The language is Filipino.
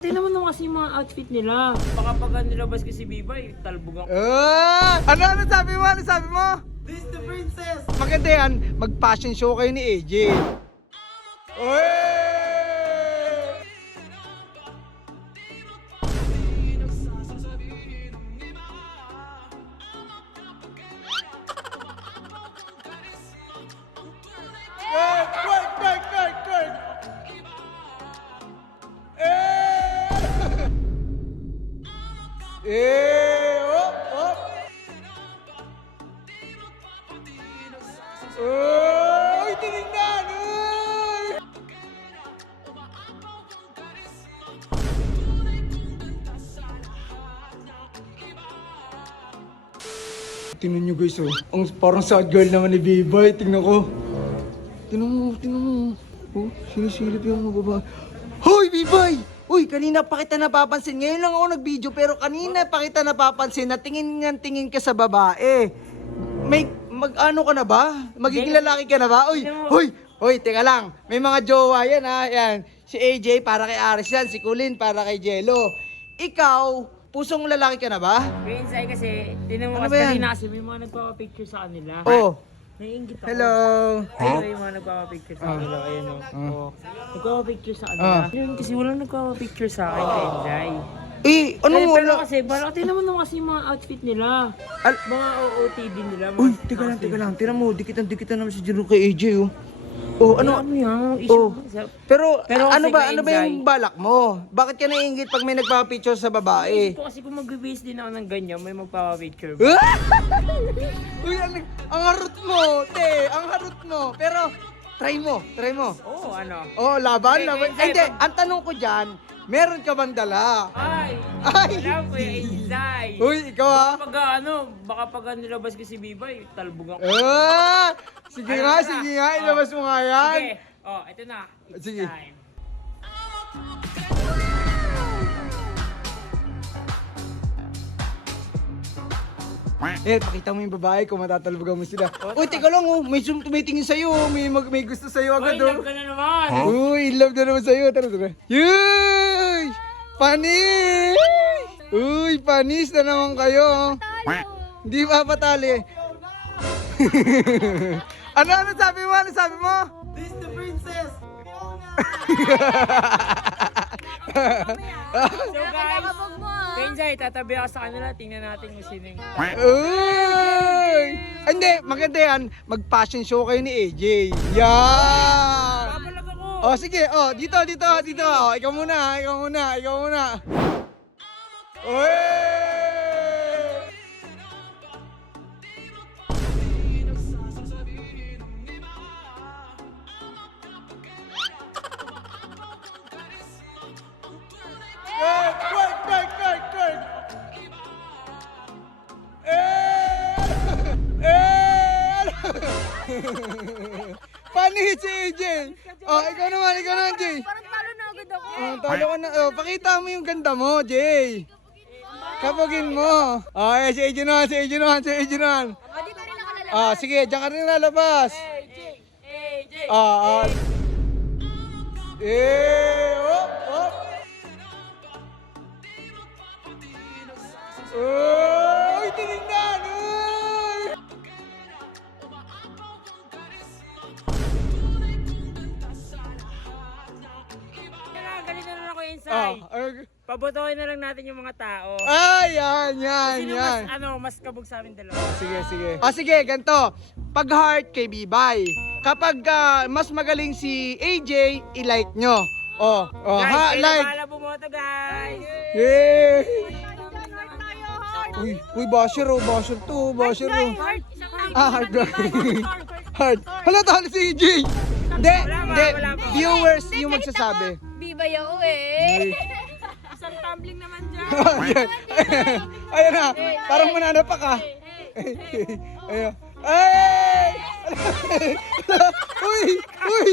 Tingnan mo naman kasi yung mga outfit nila. Baka pag nilabas ko si Bibay, talbog ang... Ano sabi mo? Ano sabi mo? This the princess! Maganda yan, mag-fashion show kayo ni AJ. Oy! Oy, tinignan! Oy! Tingnan nyo guys, oh. Ang parang sad girl naman ni Bibay. Tingnan ko. Tingnan mo. Oh, sinisilip yung mga babae. Hoy, Bibay! Uy, kanina pa kita napapansin. Ngayon lang ako nag-video, pero kanina pa kita napapansin na tingin ka sa babae. May mag-ano ka na ba? Magiging lalaki ka na ba? Uy, teka lang. May mga jowa yan ha. Yan. Si AJ para kay Aris yan. Si Kulin para kay Jello. Ikaw, pusong lalaki ka na ba? Princess kasi, tingnan mo Ano kasi ba yan? kanina kasi may mga nagpapapicture sa kanila. Oh. Naiingit ako. Hello. Hello, yung mga nagpapapicture sa kanila. Ayan o. Nagpapapicture sa kanila. Yun kasi walang nagpapapicture sa akin kay Inday. Anong Pero wala? kasi, tingnan mo naman kasi yung mga outfit nila. Mga OOTD nila. Uy, teka lang. Tira mo, dikitan naman si Jiro kay AJ, oh. Oh, ano? Ano yan? Oh. Pero Pero ano kasi ba kay yung balak mo? Bakit ka naiingit pag may nagpapicture sa babae? Isip ko kasi kung mag-base din ako ng ganyan, may magpapapicture. Uy, ang harot mo, te. Ang harot mo. Pero, try mo. Oo, ano? Oh, laban. Okay, Hindi, ang tanong ko dyan, meron ka bang dala? Ay! Wala po yung Inday. Uy, ikaw ha? Baka pag nilabas ko si Bibay, talbog ang... Sige Ano nga, na? sige nga. Ilabas mo nga yan. Sige. Oh, ito na. It's Sige. time. Pakita mo yung babae kung matatalbogan mo sila. Uy, teka lang, oh. May tumitingin sa'yo. May gusto sa'yo Uy, agad, love oh. ka na naman. Uy, in love na naman sa'yo. Tara. Yuy! Panis! Uy, panis na naman kayo. Hindi papatali. Ano sabi mo? Ano sabi mo? This the princess! So guys, Kenjay, tatabi ako sa kanila. Tingnan natin kung sino yung... Uy! Hindi, maganda yan. Mag-fashion show kayo ni AJ. Yan! Papalag ako. Oh, sige. Oh, dito. Oh, ikaw muna. Uy! Kurt! Panis si AJ! Oh, ikaw naman, Jay! Parang talo na agad ako. Oh, talo ka na. Oh, pakita mo yung ganda mo, Jay. Kapagin mo. Oh, si AJ naman. Dito rin ako lalabas. Sige, diyan ka rin lalabas. AJ! Oh. Uy, tinignan! Uy! Ganito na ako inside. Pabotohin na lang natin yung mga tao. Yan. Mas kabog sa amin dalawa. Sige. Sige, ganito. Pag heart kay Bibay. Kapag mas magaling si AJ, i-like nyo. Guys, kayo na like. bahala bumoto, guys! Yay! Tayo, Uy, basher to. heart. Heart. Heart. Hala, talo si AJ. Hindi. wala pa. Viewers yung magsasabi. Bibay ako eh. Isang tumbling naman dyan. Ayan na. Parang mananapa ka. Ayan. Ay! Uy!